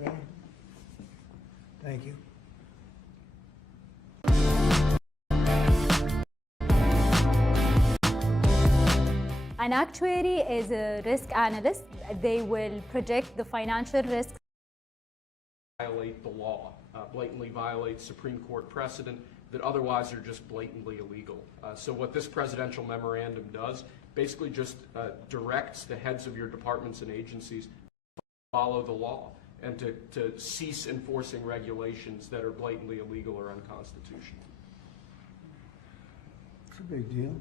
Okay. Thank you. An actuary is a risk analyst. They will predict the financial risks. Violate the law, blatantly violate Supreme Court precedent that otherwise are just blatantly illegal. So what this presidential memorandum does basically just directs the heads of your departments and agencies to follow the law and to cease enforcing regulations that are blatantly illegal or unconstitutional. It's a big deal.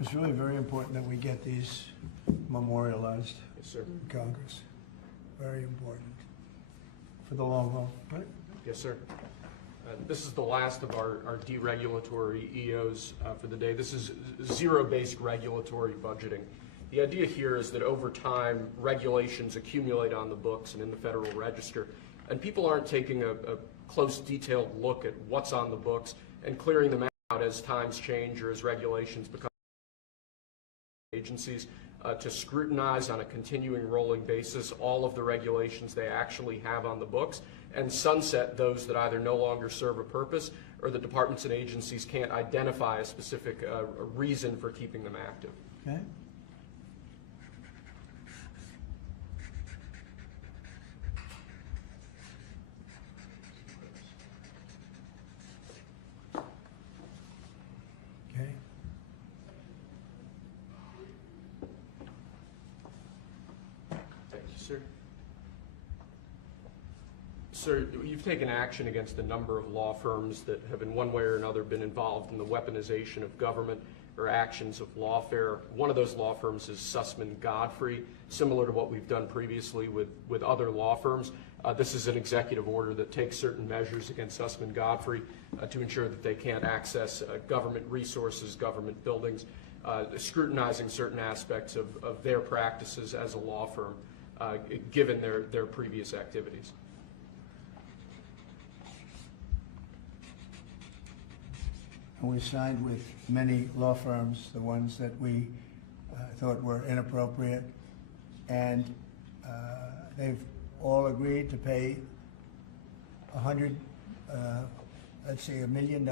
It's really very important that we get these memorialized Yes, sir. in Congress. Very important for the long haul, right? Yes, sir. This is the last of our deregulatory EOs for the day. This is zero-based regulatory budgeting. The idea here is that over time, regulations accumulate on the books and in the Federal Register, and people aren't taking a close, detailed look at what's on the books and clearing them out as times change or as regulations become agencies to scrutinize on a continuing rolling basis all of the regulations they actually have on the books and sunset those that either no longer serve a purpose or the departments and agencies can't identify a specific reason for keeping them active. Okay. Okay. Thank you, sir. Sir, you've taken action against a number of law firms that have in one way or another been involved in the weaponization of government or actions of lawfare. One of those law firms is Sussman Godfrey, similar to what we've done previously with other law firms. This is an executive order that takes certain measures against Sussman Godfrey to ensure that they can't access government resources, government buildings, scrutinizing certain aspects of their practices as a law firm, given their previous activities. And we signed with many law firms, the ones that we thought were inappropriate, and they've all agreed to pay $1 million.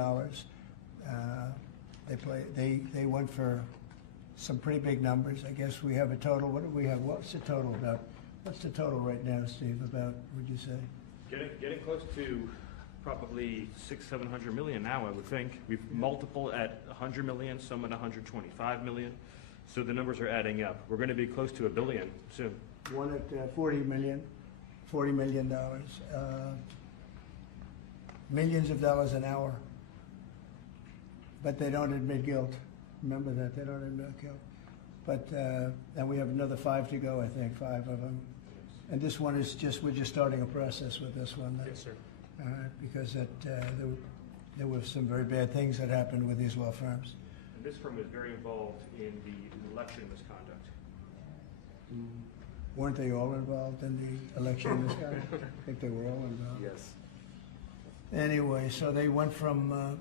They went for some pretty big numbers. I guess we have a total. What do we have? What's the total about? What's the total right now, Steve? About, would you say? Getting close to probably $600-700 million now, I would think. We've multiple at 100 million, some at 125 million. So the numbers are adding up. We're going to be close to $1 billion soon. One at $40 million. Millions of dollars an hour. But they don't admit guilt. Remember that, they don't admit guilt. But, and we have another 5 to go, I think, 5 of them. And this one is just, we're just starting a process with this one. Yes, sir. Because there were some very bad things that happened with these law firms. And this firm is very involved in the election misconduct. Weren't they all involved in the election misconduct? I think they were all involved. Yes. Anyway, so they went from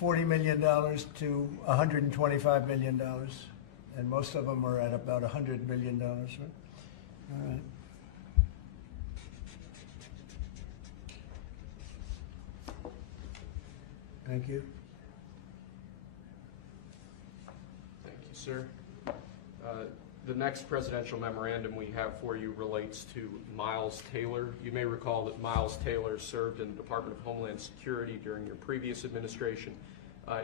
$40 million to $125 million, and most of them are at about $100 million, right? All right. Thank you. Thank you, sir. The next presidential memorandum we have for you relates to Miles Taylor. You may recall that Miles Taylor served in the Department of Homeland Security during your previous administration.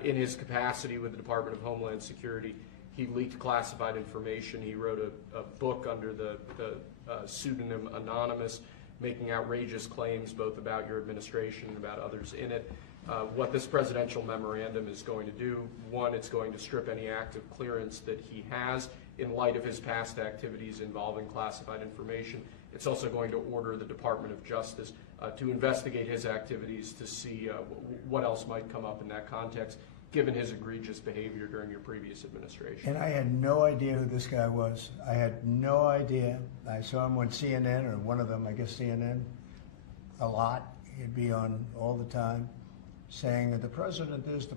In his capacity with the Department of Homeland Security, he leaked classified information. He wrote a book under the pseudonym Anonymous, making outrageous claims both about your administration and about others in it. What this presidential memorandum is going to do, one, it's going to strip any active clearance that he has in light of his past activities involving classified information. It's also going to order the Department of Justice to investigate his activities to see what else might come up in that context, given his egregious behavior during your previous administration. And I had no idea who this guy was. I had no idea. I saw him on CNN, or one of them, I guess CNN, a lot. He'd be on all the time. saying the president is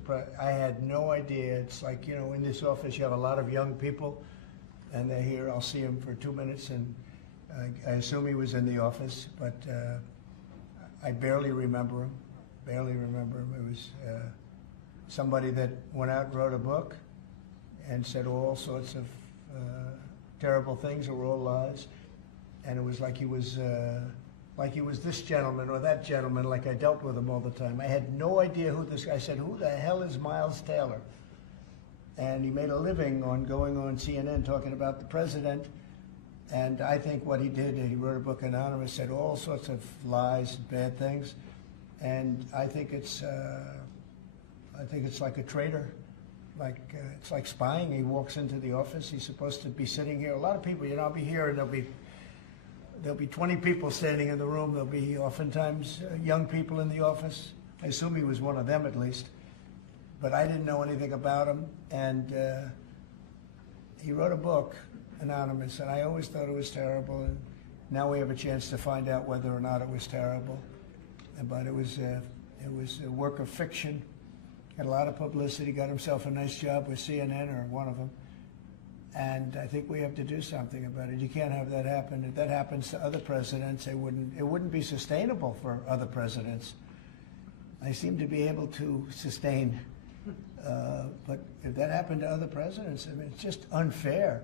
I had no idea. It's like, in this office you have a lot of young people, and they're here. I'll see him for 2 minutes, and I assume he was in the office, but I barely remember him. It was somebody that went out and wrote a book and said all sorts of terrible things that were all lies, and it was like he was this gentleman or that gentleman, like I dealt with him all the time. I had no idea who this guy. I said, who the hell is Miles Taylor? And he made a living on going on CNN talking about the president. And I think what he did, he wrote a book anonymous, said all sorts of lies and bad things. And I think it's like a traitor. It's like spying. He walks into the office. He's supposed to be sitting here. A lot of people, I'll be here, and there'll be 20 people standing in the room. There'll be oftentimes young people in the office. I assume he was one of them at least. But I didn't know anything about him. And he wrote a book, anonymous, and I always thought it was terrible. And now we have a chance to find out whether or not it was terrible. But it was a work of fiction. Had a lot of publicity. Got himself a nice job with CNN, or one of them. And I think we have to do something about it. You can't have that happen. If that happens to other presidents, it wouldn't be sustainable for other presidents. I seem to be able to sustain, but if that happened to other presidents, I mean, it's just unfair.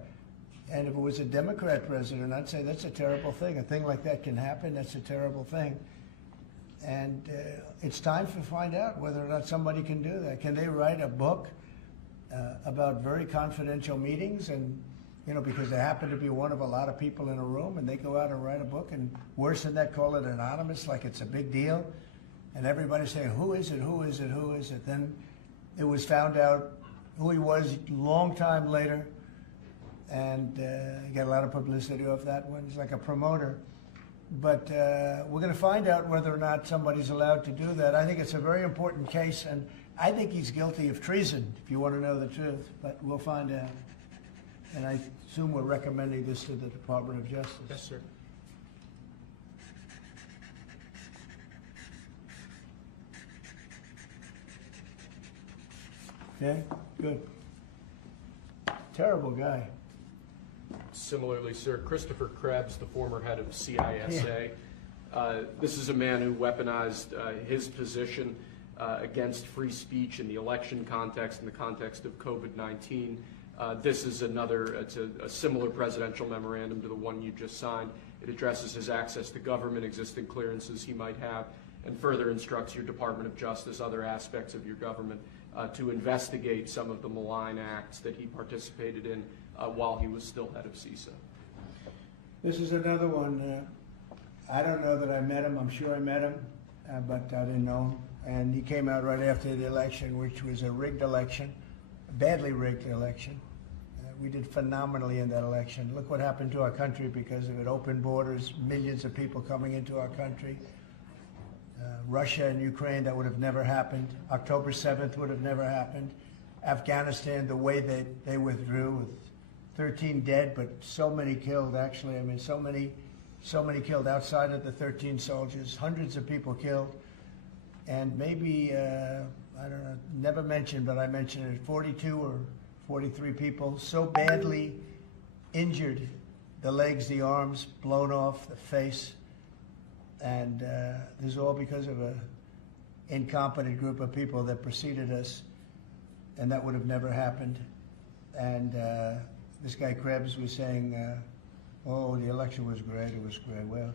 And if it was a Democrat president, I'd say that's a terrible thing. A thing like that can happen. That's a terrible thing. And it's time to find out whether or not somebody can do that. Can they write a book about very confidential meetings, and because they happen to be one of a lot of people in a room, and they go out and write a book, and worse than that, call it anonymous, like it's a big deal, and everybody's saying, who is it, who is it, who is it? Then it was found out who he was a long time later, and he got a lot of publicity off that one. He's like a promoter. But we're going to find out whether or not somebody's allowed to do that. I think it's a very important case, and I think he's guilty of treason, if you want to know the truth. But we'll find out. And I assume we're recommending this to the Department of Justice. Yes, sir. Okay, good. Terrible guy. Similarly, sir, Christopher Krebs, the former head of CISA. This is a man who weaponized his position against free speech in the election context, in the context of COVID-19. This is it's a similar presidential memorandum to the one you just signed. It addresses his access to government, existing clearances he might have, and further instructs your Department of Justice, other aspects of your government, to investigate some of the malign acts that he participated in while he was still head of CISA. This is another one. I don't know that I met him. I'm sure I met him, but I didn't know him. And he came out right after the election, which was a rigged election, a badly rigged election. We did phenomenally in that election. Look what happened to our country because of it. Open borders, millions of people coming into our country. Russia and Ukraine, that would have never happened. October 7th would have never happened. Afghanistan, the way that they withdrew, with 13 dead, but so many killed, actually. I mean, so many killed outside of the 13 soldiers, hundreds of people killed. And maybe, I don't know, never mentioned, but I mentioned it, 42 or 43 people so badly injured, the legs, the arms, blown off, the face. And this is all because of an incompetent group of people that preceded us, and that would have never happened. And this guy Krebs was saying, oh, the election was great, it was great. Well,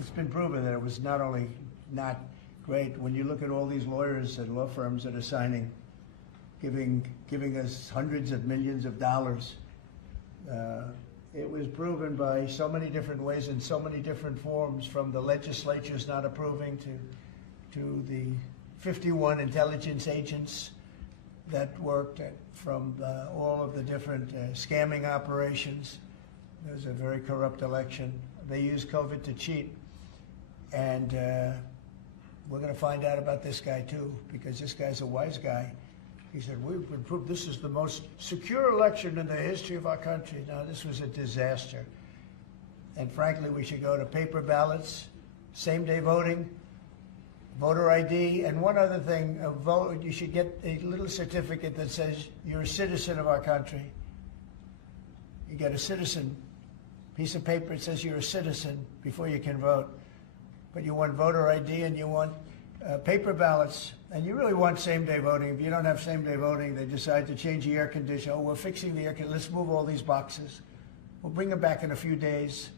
it's been proven that it was not only not great. When you look at all these lawyers and law firms that are signing, giving us hundreds of millions of dollars, it was proven by so many different ways in so many different forms, from the legislatures not approving to the 51 intelligence agents that worked from all of the different scamming operations. It was a very corrupt election. They used COVID to cheat. And we're going to find out about this guy too, because this guy's a wise guy. He said, we've proved this is the most secure election in the history of our country. Now, this was a disaster. And frankly, we should go to paper ballots, same-day voting, voter ID, and one other thing, you should get a little certificate that says you're a citizen of our country. You get a citizen piece of paper that says you're a citizen before you can vote. But you want voter ID and you want paper ballots, and you really want same-day voting. If you don't have same-day voting, they decide to change the air conditioner. Oh, we're fixing the air conditioner. Let's move all these boxes. We'll bring them back in a few days,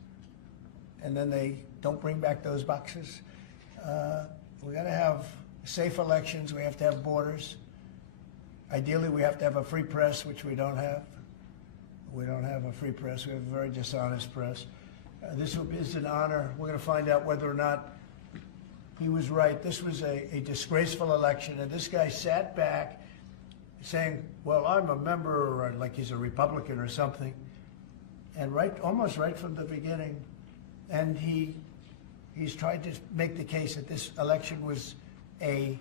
and then they don't bring back those boxes. We got to have safe elections. We have to have borders. Ideally, we have to have a free press, which we don't have. We don't have a free press. We have a very dishonest press. This is an honor. We're going to find out whether or not he was right. This was a disgraceful election, and this guy sat back saying, well, I'm a member, or like he's a Republican or something, and almost right from the beginning. And he's tried to make the case that this election was a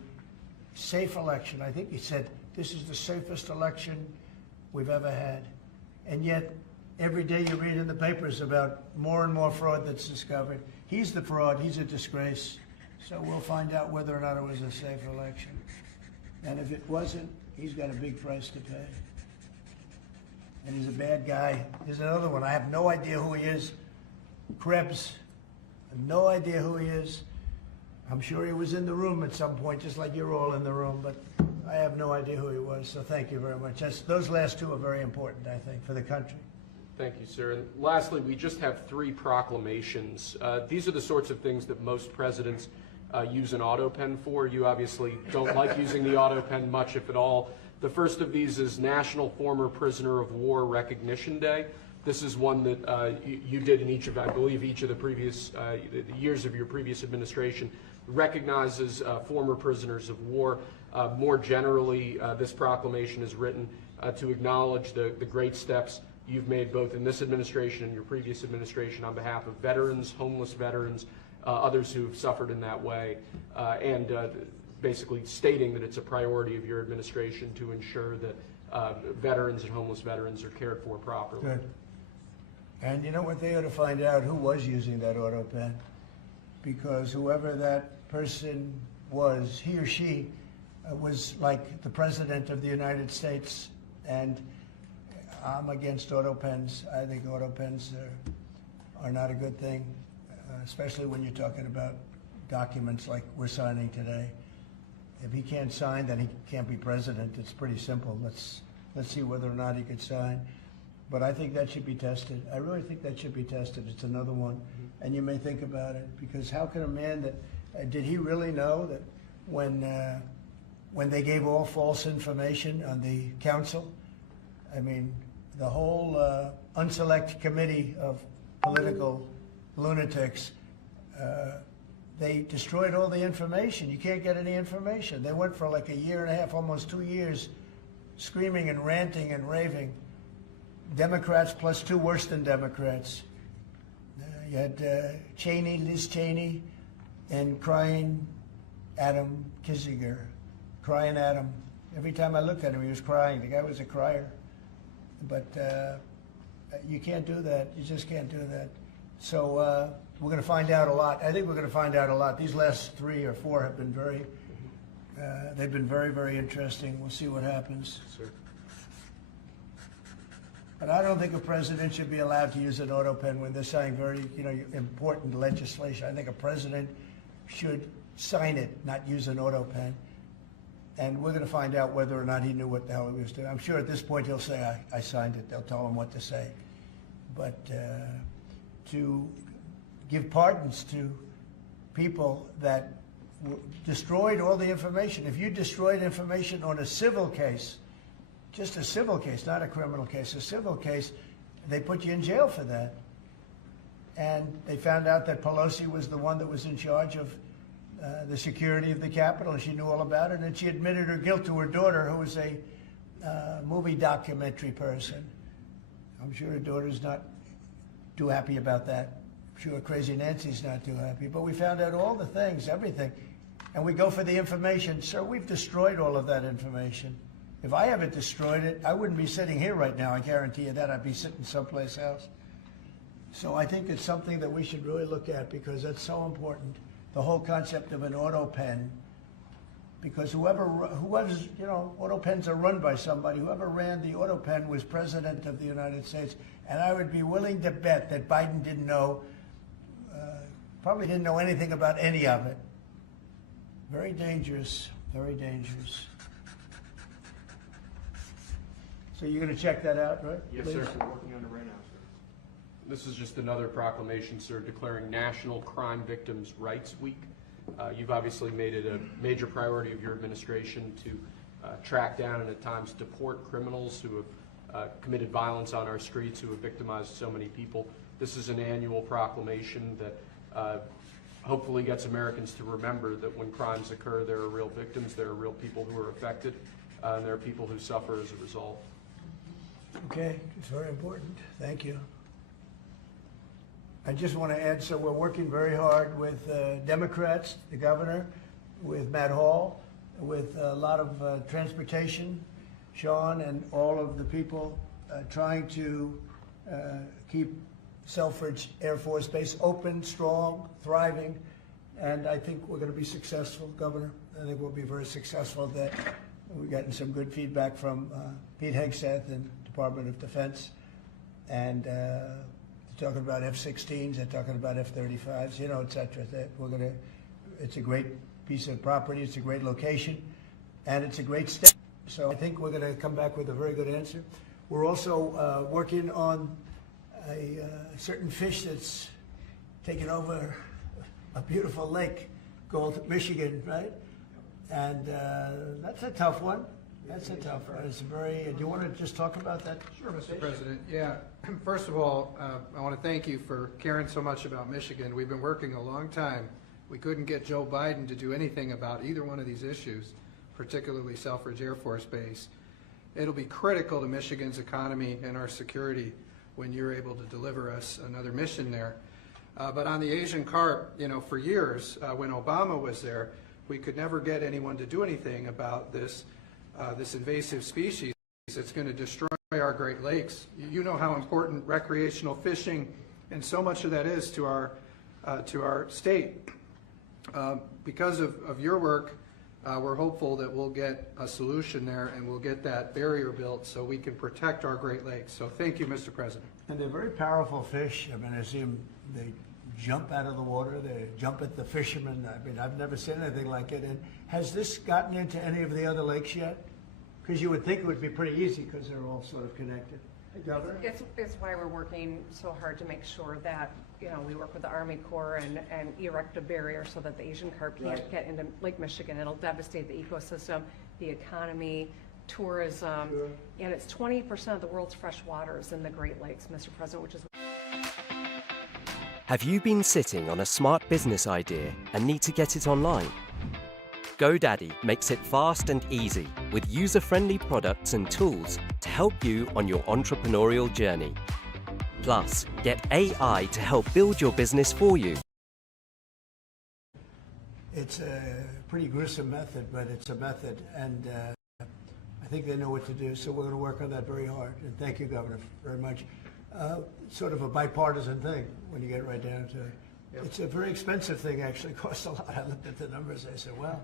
safe election. I think he said, this is the safest election we've ever had. And yet, every day you read in the papers about more and more fraud that's discovered. He's the fraud. He's a disgrace. So we'll find out whether or not it was a safe election. And if it wasn't, he's got a big price to pay. And he's a bad guy. There's another one. I have no idea who he is. Krebs. I have no idea who he is. I'm sure he was in the room at some point, just like you're all in the room, but I have no idea who he was. So thank you very much. Those last two are very important, I think, for the country. Thank you, sir. And lastly, we just have 3 proclamations. These are the sorts of things that most presidents use an auto pen for. You obviously don't like using the auto pen much, if at all. The first of these is National Former Prisoner of War Recognition Day. This is one that you did in each of, I believe, each of the previous years of your previous administration, recognizes former prisoners of war. More generally, this proclamation is written to acknowledge the great steps you've made both in this administration and your previous administration on behalf of veterans, homeless veterans, others who have suffered in that way, and basically stating that it's a priority of your administration to ensure that veterans and homeless veterans are cared for properly. Good. And you know what, they ought to find out who was using that auto pen, because whoever that person was, he or she was like the President of the United States, and I'm against auto pens. I think auto pens are not a good thing, especially when you're talking about documents like we're signing today. If he can't sign, then he can't be president. It's pretty simple. Let's see whether or not he could sign. But I think that should be tested. I really think that should be tested. It's another one. And you may think about it, because how can a man that, did he really know that when they gave all false information on the council, I mean, the whole unselect committee of political lunatics, they destroyed all the information. You can't get any information. They went for like a year and a half, almost 2 years, screaming and ranting and raving. Democrats plus 2 worse than Democrats. You had Cheney, Liz Cheney, and crying Adam Kinzinger. Crying Adam. Every time I looked at him, he was crying. The guy was a crier. But you can't do that. You just can't do that. So we're going to find out a lot. I think we're going to find out a lot. These last 3 or 4 have been they've been very, very interesting. We'll see what happens. Sir. But I don't think a president should be allowed to use an auto pen when they're signing very, important legislation. I think a president should sign it, not use an auto pen. And we're going to find out whether or not he knew what the hell he was doing. I'm sure at this point he'll say, I signed it. They'll tell him what to say. But to give pardons to people that destroyed all the information. If you destroyed information on a civil case, just a civil case, not a criminal case, a civil case, they put you in jail for that. And they found out that Pelosi was the one that was in charge of the security of the Capitol, and she knew all about it, and she admitted her guilt to her daughter, who was a movie documentary person. I'm sure her daughter's not too happy about that. I'm sure Crazy Nancy's not too happy. But we found out all the things, everything. And we go for the information. Sir, we've destroyed all of that information. If I haven't destroyed it, I wouldn't be sitting here right now. I guarantee you that. I'd be sitting someplace else. So I think it's something that we should really look at, because that's so important. the whole concept of an auto pen, because whoever's, you know, auto pens are run by somebody. Whoever ran the auto pen was president of the United States, and I would be willing to bet that Biden didn't know, probably didn't know anything about any of it. Very dangerous, very dangerous. So you're going to check that out, right? Yes, please? sir. We're working on it right now, sir. This is just another proclamation, sir, declaring National Crime Victims' Rights Week. You've obviously made it a major priority of your administration to track down and at times deport criminals who have committed violence on our streets, who have victimized so many people. This is an annual proclamation that hopefully gets Americans to remember that when crimes occur, there are real victims, there are real people who are affected, and there are people who suffer as a result. Okay, it's very important. Thank you. I just want to add, so we're working very hard with Democrats, the governor, with Matt Hall, with a lot of transportation, Sean, and all of the people trying to keep Selfridge Air Force Base open, strong, thriving, and I think we're going to be successful, Governor. I think we'll be very successful at that. We've gotten some good feedback from Pete Hegseth and Department of Defense, and they're talking about F-16s, they're talking about F-35s, you know, et cetera. That we're going to, it's a great piece of property, it's a great location, and it's a great step. So I think we're going to come back with a very good answer. We're also working on a certain fish that's taken over a beautiful lake called Michigan, right? And that's a tough one. That's a tough one. It's very. Do you want to just talk about that? Sure, Mr. President. Yeah. First of all, I want to thank you for caring so much about Michigan. We've been working a long time. We couldn't get Joe Biden to do anything about either one of these issues, particularly Selfridge Air Force Base. It'll be critical to Michigan's economy and our security when you're able to deliver us another mission there. But on the Asian carp, you know, for years, when Obama was there, we could never get anyone to do anything about this invasive species. It's going to destroy our Great Lakes. You know how important recreational fishing and so much of that is to our state. Because of your work, we're hopeful that we'll get a solution there and we'll get that barrier built so we can protect our Great Lakes. So thank you, Mr. President. And they're very powerful fish. I mean, I see them, they jump out of the water, they jump at the fishermen. I mean, I've never seen anything like it. And has this gotten into any of the other lakes yet? Because you would think it would be pretty easy because they're all sort of connected. Hey, Governor? It's why we're working so hard to make sure that, you know, we work with the Army Corps and erect a barrier so that the Asian carp can't get into Lake Michigan. It'll devastate the ecosystem, the economy, tourism, and it's 20% of the world's fresh waters in the Great Lakes, Mr. President, which is... Have you been sitting on a smart business idea and need to get it online? GoDaddy makes it fast and easy with user-friendly products and tools to help you on your entrepreneurial journey. Plus, get AI to help build your business for you. It's a pretty gruesome method, but it's a method, and I think they know what to do, so we're going to work on that very hard. And thank you, Governor, very much. Sort of a bipartisan thing when you get right down to it. Yep. It's a very expensive thing, actually. It costs a lot. I looked at the numbers, I said, well,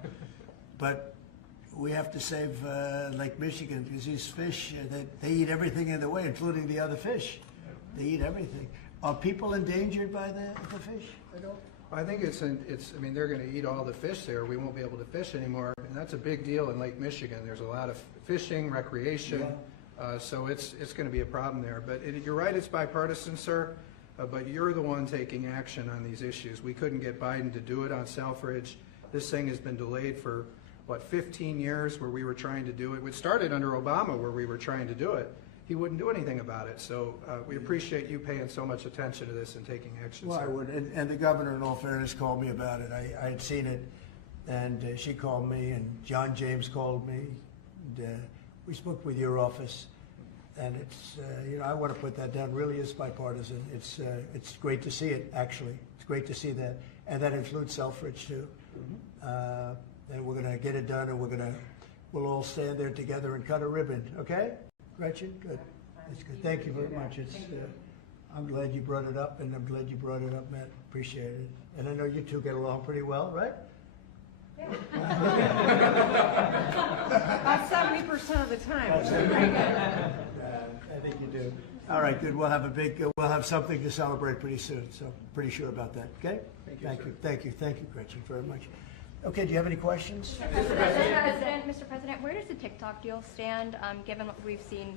but we have to save Lake Michigan because these fish, they eat everything in the way, including the other fish. They eat everything. Are people endangered by the fish at all? I think I mean, they're going to eat all the fish there. We won't be able to fish anymore. And that's a big deal in Lake Michigan. There's a lot of fishing, recreation. Yeah. So it's going to be a problem there. But you're right, it's bipartisan, sir. But you're the one taking action on these issues. We couldn't get Biden to do it on Selfridge. This thing has been delayed for, what, 15 years where we were trying to do it. It started under Obama where we were trying to do it. He wouldn't do anything about it. So we appreciate you paying so much attention to this and taking action, Well, sir. I would. And the governor, in all fairness, called me about it. I had seen it, and she called me, and John James called me. And, we spoke with your office. And it's, you know, I want to put that down. Really is bipartisan. It's great to see it, actually. It's great to see that. And that includes Selfridge, too. Mm-hmm. And we're going to get it done, and we'll all stand there together and cut a ribbon. Okay? Gretchen? Good. That's good. Thank you very much. It's, I'm glad you brought it up, and I'm glad you brought it up, Matt. Appreciate it. And I know you two get along pretty well, right? About 70% of the time. I think you do. All right, good. We'll have something to celebrate pretty soon. So pretty sure about that. Okay. Thank you, Gretchen, very much. Okay. Do you have any questions? Mr. President, where does the TikTok deal stand, given what we've seen,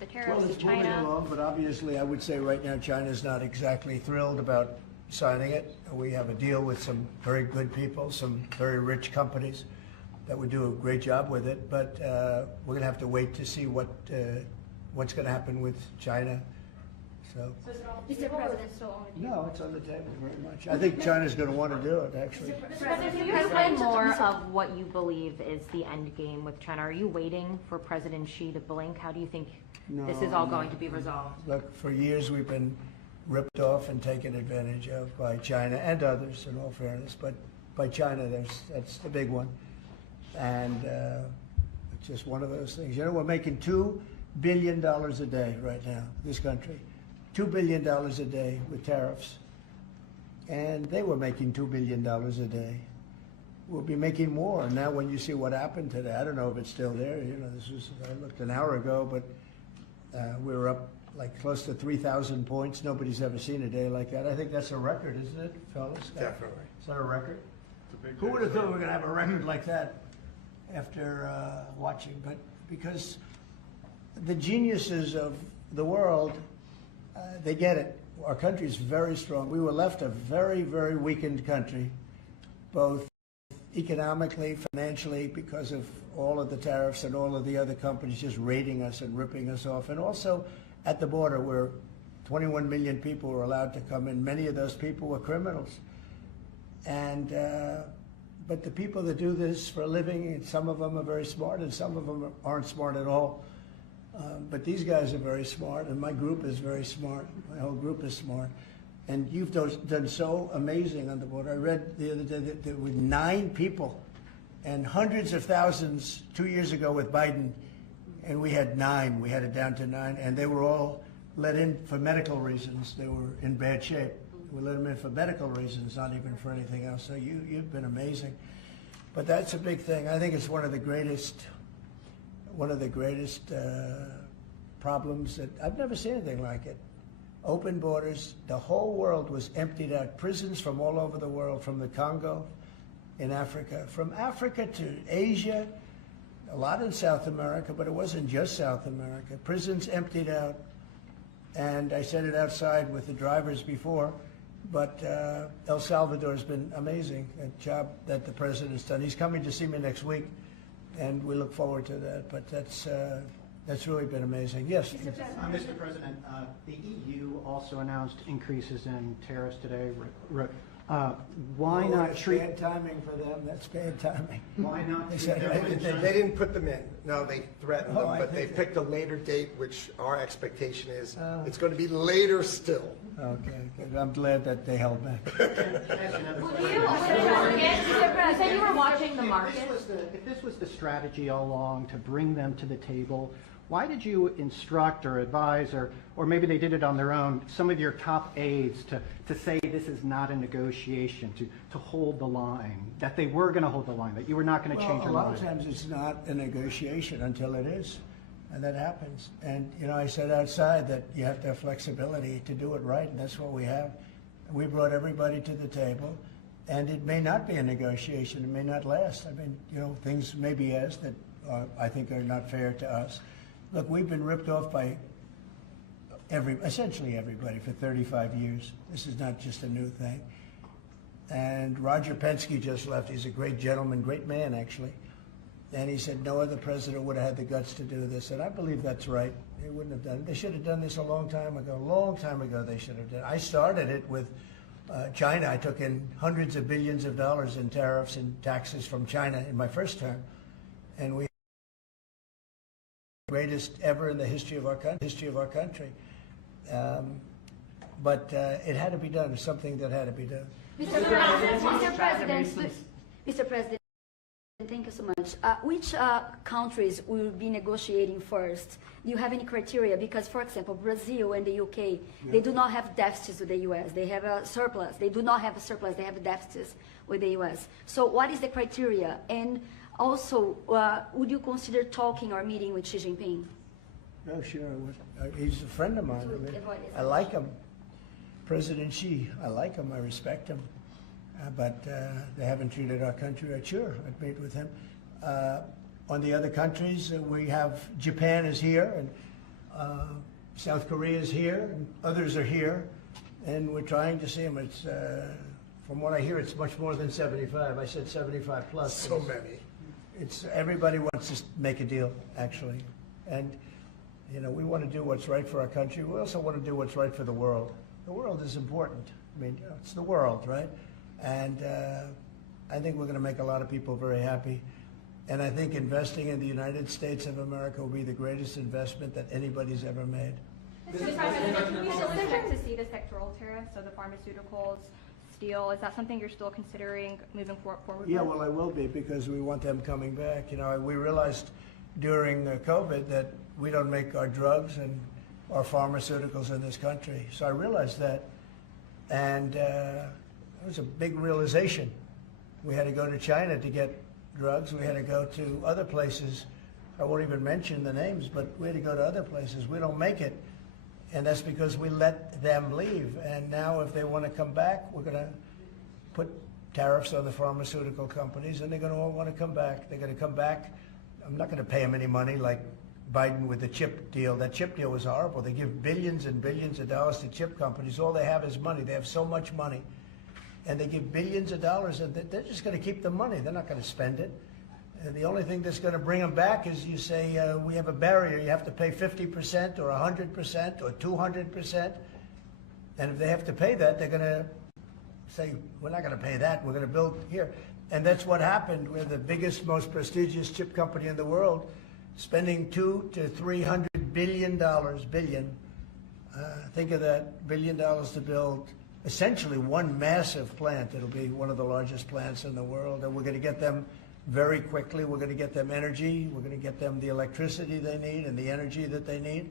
the tariffs Well, in it's moving China? along, but obviously I would say right now China's not exactly thrilled about signing it. We have a deal with some very good people, some very rich companies that would do a great job with it, but we're going to have to wait to see what's going to happen with China. So, Mr. President, still on the table? no, it's on the table very much. I think China's going to want to do it, actually. Mr. President, Can you explain more of what you believe is the end game with China? Are you waiting for President Xi to blink? How do you think this is all going to be resolved? Look, for years we've been ripped off and taken advantage of by China and others, in all fairness, but by China, that's the big one. And it's just one of those things. You know, we're making $2 billion a day right now, this country. $2 billion a day with tariffs. And they were making $2 billion a day. We'll be making more. Now when you see what happened today, I don't know if it's still there. You know, I looked an hour ago, but we were up like close to 3,000 points. Nobody's ever seen a day like that. I think that's a record, isn't it, fellas? Definitely. Is that a record? Who would have thought we were going to have a record like that after watching? But because the geniuses of the world, they get it. Our country's very strong. We were left a very, very weakened country, both economically, financially, because of all of the tariffs and all of the other companies just raiding us and ripping us off, and also at the border where 21 million people were allowed to come in. Many of those people were criminals. And but the people that do this for a living, some of them are very smart and some of them aren't smart at all. But these guys are very smart, and my group is very smart. My whole group is smart. And you've done so amazing on the border. I read the other day that there were 9 people and hundreds of thousands 2 years ago with Biden, and we had 9. We had it down to 9, and they were all let in for medical reasons. They were in bad shape. We let them in for medical reasons, not even for anything else. So you've been amazing. But that's a big thing. I think it's one of the greatest problems that I've never seen anything like it. Open borders. The whole world was emptied out. Prisons from all over the world, from the Congo in Africa, from Africa to Asia, a lot in South America, but it wasn't just South America. Prisons emptied out. And I said it outside with the drivers before, but El Salvador's been amazing, a job that the president's done. He's coming to see me next week, and we look forward to that. But that's really been amazing. Yes? Mr. President, the EU also announced increases in tariffs today. Why not That's treat... bad timing for them. That's bad timing. Why not They treat said everyone they- They didn't put them in. No, they threatened Oh, them, I but they think picked a later date, which our expectation is it's going to be later still. Okay, good. I'm glad that they held back. You said you were watching the market. If this was the strategy all along to bring them to the table, why did you instruct or advise, or maybe they did it on their own, some of your top aides to say this is not a negotiation, to hold the line, that they were going to hold the line, that you were not going to change Well, your a mind? lot of times it's not a negotiation until it is, and that happens. And, you know, I said outside that you have to have flexibility to do it right, and that's what we have. We brought everybody to the table, and it may not be a negotiation. It may not last. I mean, you know, things may be asked that I think are not fair to us. Look, we've been ripped off by essentially everybody for 35 years. This is not just a new thing. And Roger Penske just left. He's a great gentleman, great man, actually. And he said no other president would have had the guts to do this. And I believe that's right. They wouldn't have done it. They should have done this a long time ago. A long time ago they should have done it. I started it with China. I took in hundreds of billions of dollars in tariffs and taxes from China in my first term. And we greatest ever in the history of our country. But it had to be done. It's something that had to be done. Mr. President, Thank you so much. Which countries will be negotiating first? Do you have any criteria? Because, for example, Brazil and the UK, they do not have deficits with the US. They have a surplus. They do not have a surplus. They have deficits with the US. So what is the criteria? And also, would you consider talking or meeting with Xi Jinping? No, sure. He's a friend of mine. I like him. President Xi, I like him. I respect him. But they haven't treated our country right. Sure, I'd meet with him. On the other countries, we have Japan is here, and South Korea is here, and others are here, and we're trying to see them. It's, from what I hear, it's much more than 75. I said 75 plus. So many. It's everybody wants to make a deal, actually, and you know we want to do what's right for our country. We also want to do what's right for the world. The world is important. I mean, you know, it's the world, right? And I think we're going to make a lot of people very happy. And I think investing in the United States of America will be the greatest investment that anybody's ever made. Mr. President, can we still expect to see the sectoral tariffs, so the pharmaceuticals, steel? Is that something you're still considering moving forward Yeah, with? well, I will be, because we want them coming back. You know, we realized during COVID that we don't make our drugs and our pharmaceuticals in this country. So I realized that, and it was a big realization. We had to go to China to get drugs. We had to go to other places. I won't even mention the names, but we had to go to other places. We don't make it, and that's because we let them leave. And now if they want to come back, we're going to put tariffs on the pharmaceutical companies, and they're going to all want to come back. They're going to come back. I'm not going to pay them any money like Biden with the chip deal. That chip deal was horrible. They give billions and billions of dollars to chip companies. All they have is money. They have so much money. And they give billions of dollars, and they're just going to keep the money. They're not going to spend it. And the only thing that's going to bring them back is you say, we have a barrier. You have to pay 50% or 100% or 200%. And if they have to pay that, they're going to say, we're not going to pay that. We're going to build here. And that's what happened. We're the biggest, most prestigious chip company in the world, spending $200 to $300 billion. Think of that, $1 billion to build essentially one massive plant. It'll be one of the largest plants in the world, and we're going to get them very quickly. We're going to get them energy. We're going to get them the electricity they need and the energy that they need,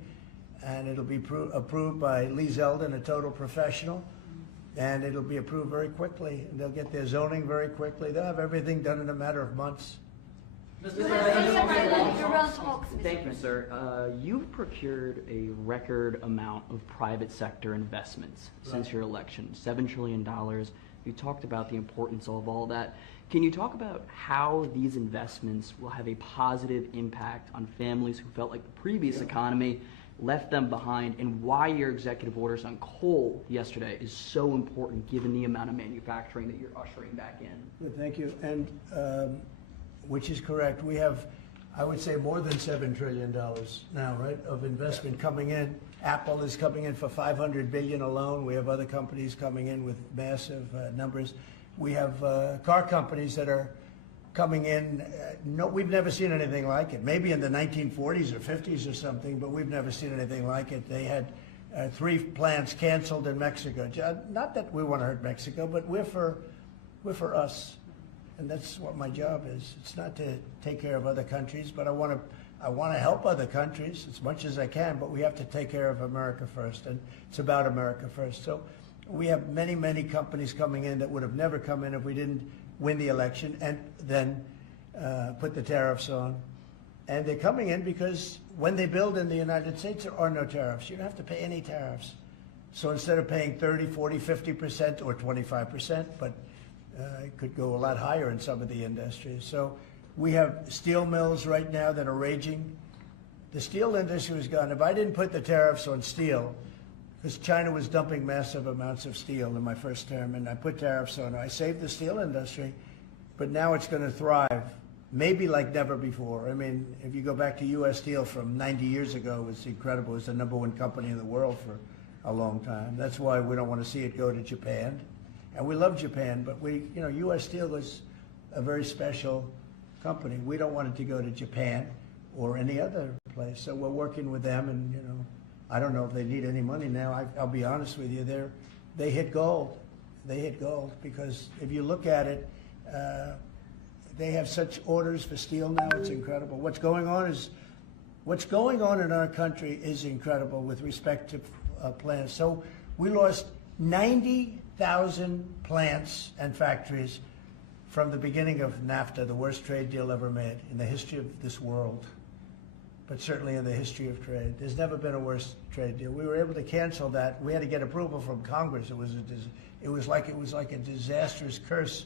and it'll be approved by Lee Zeldin, a total professional, and it'll be approved very quickly. And they'll get their zoning very quickly. They'll have everything done in a matter of months. Thank you, sir. You've procured a record amount of private sector investments since your election, $7 trillion. You talked about the importance of all that. Can you talk about how these investments will have a positive impact on families who felt like the previous economy left them behind, and why your executive orders on coal yesterday is so important given the amount of manufacturing that you're ushering back in? Good, thank you. And which is correct. We have, I would say, more than $7 trillion now, right, of investment coming in. Apple is coming in for $500 billion alone. We have other companies coming in with massive numbers. We have car companies that are coming in. No, we've never seen anything like it. Maybe in the 1940s or 50s or something, but we've never seen anything like it. They had 3 plants canceled in Mexico. Not that we want to hurt Mexico, but we're for us. And that's what my job is. It's not to take care of other countries, but I want to help other countries as much as I can, but we have to take care of America first, and it's about America first. So we have many, many companies coming in that would have never come in if we didn't win the election and then put the tariffs on. And they're coming in because when they build in the United States, there are no tariffs. You don't have to pay any tariffs. So instead of paying 30, 40, 50% or 25%, but it could go a lot higher in some of the industries. So we have steel mills right now that are raging. The steel industry was gone. If I didn't put the tariffs on steel, because China was dumping massive amounts of steel in my first term, and I put tariffs on it, I saved the steel industry, but now it's going to thrive, maybe like never before. I mean, if you go back to U.S. Steel from 90 years ago, it was incredible. It was the #1 company in the world for a long time. That's why we don't want to see it go to Japan. And we love Japan, but U.S. Steel was a very special company. We don't want it to go to Japan or any other place. So we're working with them, and I don't know if they need any money now. I'll be honest with you, they hit gold. They hit gold because if you look at it, they have such orders for steel now, it's incredible. What's going on in our country is incredible with respect to plants. So we lost 90,000 plants and factories from the beginning of NAFTA, the worst trade deal ever made in the history of this world, but certainly in the history of trade. There's never been a worse trade deal. We were able to cancel that. We had to get approval from Congress. It was like a disastrous curse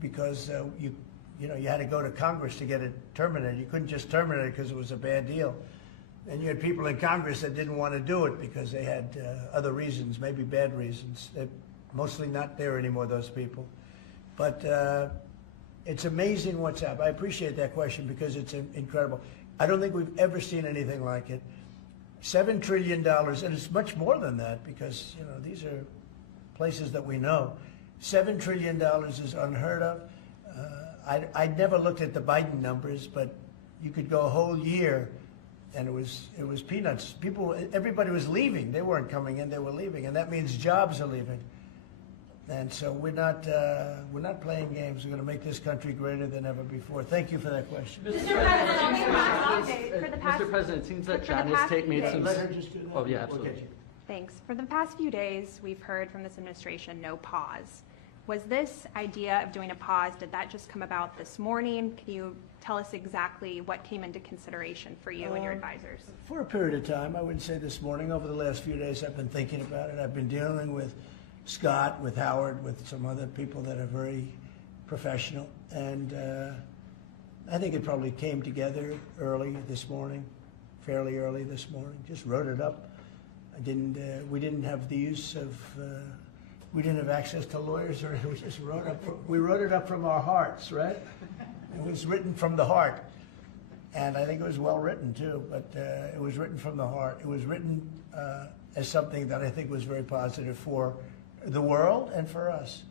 because you had to go to Congress to get it terminated. You couldn't just terminate it because it was a bad deal. And you had people in Congress that didn't want to do it because they had other reasons, maybe bad reasons. They're mostly not there anymore, those people. But it's amazing what's happened. I appreciate that question because it's incredible. I don't think we've ever seen anything like it. $7 trillion, and it's much more than that because, these are places that we know. $7 trillion is unheard of. I never looked at the Biden numbers, but you could go a whole year and it was peanuts. Everybody was leaving. They weren't coming in, they were leaving, and that means jobs are leaving. And so we're not playing games. We're going to make this country greater than ever before. Thank you for that question. Mr. President, it seems that China's made some... Let her just do that. Oh, yeah, absolutely. Thanks. For the past few days, we've heard from this administration no pause. Was this idea of doing a pause, did that just come about this morning? Can you tell us exactly what came into consideration for you and your advisors? For a period of time, I wouldn't say this morning. Over the last few days, I've been thinking about it. I've been dealing with Scott, with Howard, with some other people that are very professional. And I think it probably came together early this morning, fairly early this morning. Just wrote it up. We didn't have the use of... we didn't have access to lawyers, or we just we wrote it up from our hearts, right? It was written from the heart. And I think it was well written too, but it was written from the heart. It was written as something that I think was very positive for the world and for us.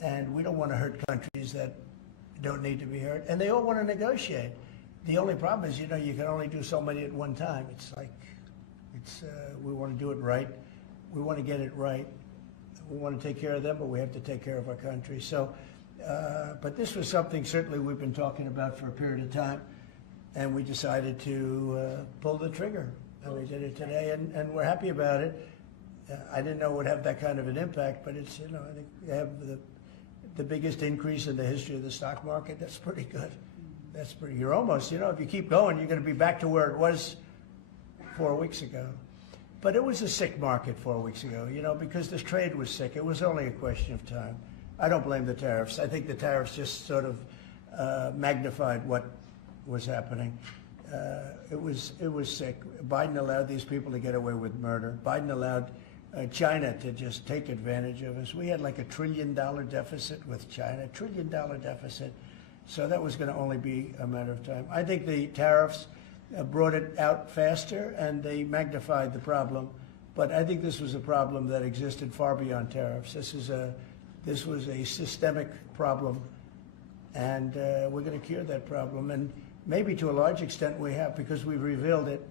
And we don't want to hurt countries that don't need to be hurt. And they all want to negotiate. The only problem is, you can only do so many at one time. We want to do it right. We want to get it right. We want to take care of them, but we have to take care of our country. So, but this was something certainly we've been talking about for a period of time, and we decided to pull the trigger. And we did it today, and we're happy about it. I didn't know it would have that kind of an impact, but it's, I think we have the biggest increase in the history of the stock market. That's pretty good. You're almost, if you keep going, you're going to be back to where it was 4 weeks ago. But it was a sick market 4 weeks ago, because this trade was sick. It was only a question of time. I don't blame the tariffs. I think the tariffs just sort of magnified what was happening. It was sick. Biden allowed these people to get away with murder. Biden allowed China to just take advantage of us. We had like $1 trillion deficit with China, $1 trillion deficit. So that was going to only be a matter of time. I think the tariffs brought it out faster and they magnified the problem. But I think this was a problem that existed far beyond tariffs. This was a systemic problem, and we're going to cure that problem. And maybe to a large extent we have, because we've revealed it,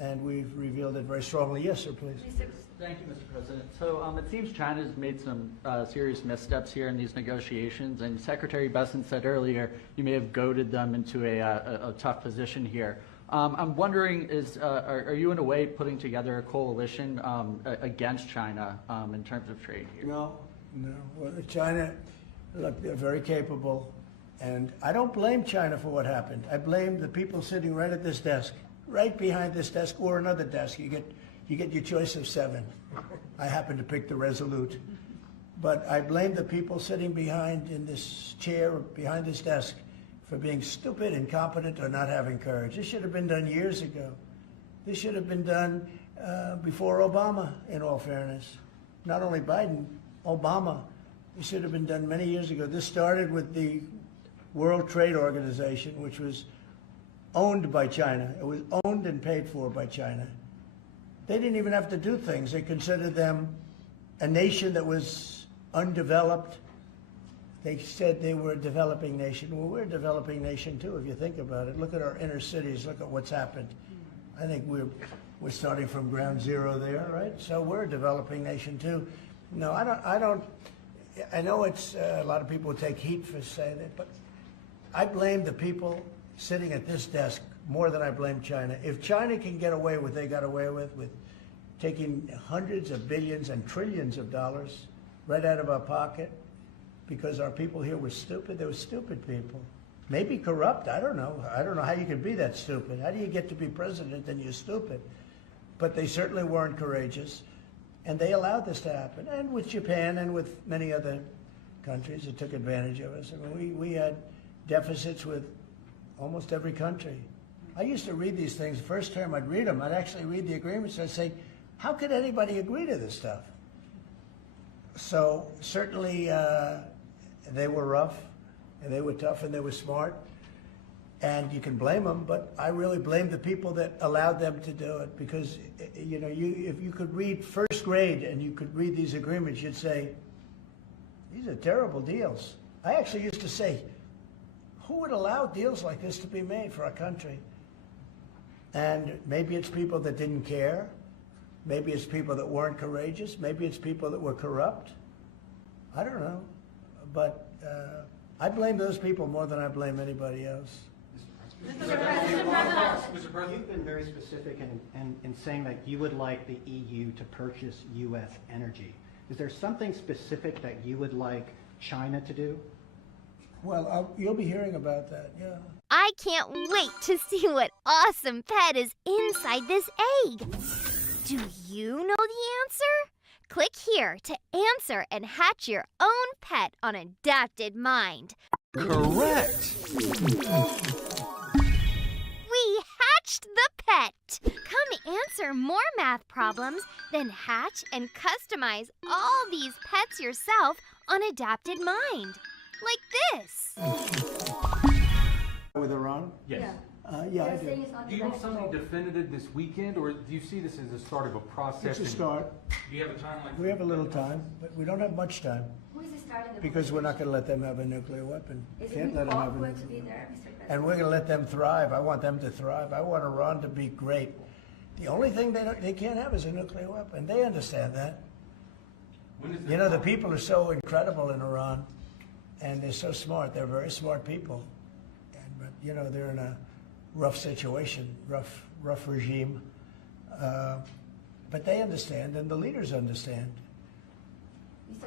and we've revealed it very strongly. Yes, sir, please. Thank you, Mr. President. So it seems China's made some serious missteps here in these negotiations, and Secretary Bessent said earlier you may have goaded them into a tough position here. I'm wondering, are you in a way putting together a coalition against China in terms of trade here? No. Well, China, look, they're very capable, and I don't blame China for what happened. I blame the people sitting right at this desk, right behind this desk, or another desk. You get your choice of 7. I happen to pick the Resolute. But I blame the people sitting behind in this chair, behind this desk, for being stupid, incompetent, or not having courage. This should have been done years ago. This should have been done before Obama, in all fairness. Not only Biden, Obama. It should have been done many years ago. This started with the World Trade Organization, which was owned by China. It was owned and paid for by China. They didn't even have to do things. They considered them a nation that was undeveloped. They said they were a developing nation. Well, we're a developing nation too, if you think about it. Look at our inner cities. Look at what's happened. I think we're starting from ground zero there, right? So we're a developing nation too. No, I don't. I know it's a lot of people take heat for saying that, but I blame the people sitting at this desk more than I blame China. If China can get away with what they got away with taking hundreds of billions and trillions of dollars right out of our pocket because our people here were stupid, they were stupid people. Maybe corrupt, I don't know. I don't know how you can be that stupid. How do you get to be president and you're stupid? But they certainly weren't courageous, and they allowed this to happen. And with Japan and with many other countries that took advantage of us. I mean, we had deficits with almost every country. I used to read these things. The first term I'd read them. I'd actually read the agreements. I'd say, how could anybody agree to this stuff? So certainly they were rough, and they were tough, and they were smart. And you can blame them, but I really blame the people that allowed them to do it, because you know, if you could read first grade and you could read these agreements, you'd say, these are terrible deals. I actually used to say, who would allow deals like this to be made for our country? And maybe it's people that didn't care. Maybe it's people that weren't courageous. Maybe it's people that were corrupt. I don't know. But I blame those people more than I blame anybody else. Mr. President, you've been very specific in saying that you would like the EU to purchase U.S. energy. Is there something specific that you would like China to do? Well, you'll be hearing about that, yeah. I can't wait to see what awesome pet is inside this egg. Do you know the answer? Click here to answer and hatch your own pet on Adapted Mind. Correct. We hatched the pet. Come answer more math problems, then hatch and customize all these pets yourself on Adapted Mind. Like this. With Iran? Yes. Yeah, I do. Do you want something definitive this weekend, or do you see this as the start of a process? It's a start. Do you have a timeline? We have a little time, but we don't have much time. Who is starting the Because we're not going to let them have a nuclear weapon. Is Can't it let them have a awkward to nuclear be weapon. there, Mr. President? And we're going to let them thrive. I want them to thrive. I want Iran to be great. The only thing they can't have is a nuclear weapon. They understand that. You know, the people are so incredible in Iran, and they're so smart. They're very smart people. But, you know, they're in a rough situation, rough regime. But they understand, and the leaders understand.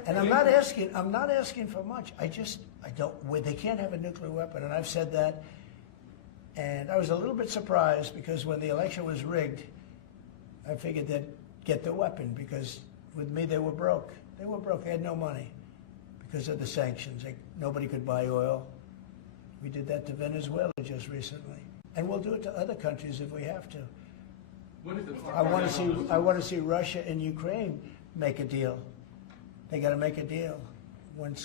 And I'm not asking for much. I don't, they can't have a nuclear weapon, and I've said that. And I was a little bit surprised because when the election was rigged, I figured they'd get the weapon because with me they were broke. They were broke. They had no money because of the sanctions. Nobody could buy oil. We did that to Venezuela just recently, and we'll do it to other countries if we have to. I want to see Russia and Ukraine make a deal. They got to make a deal. Once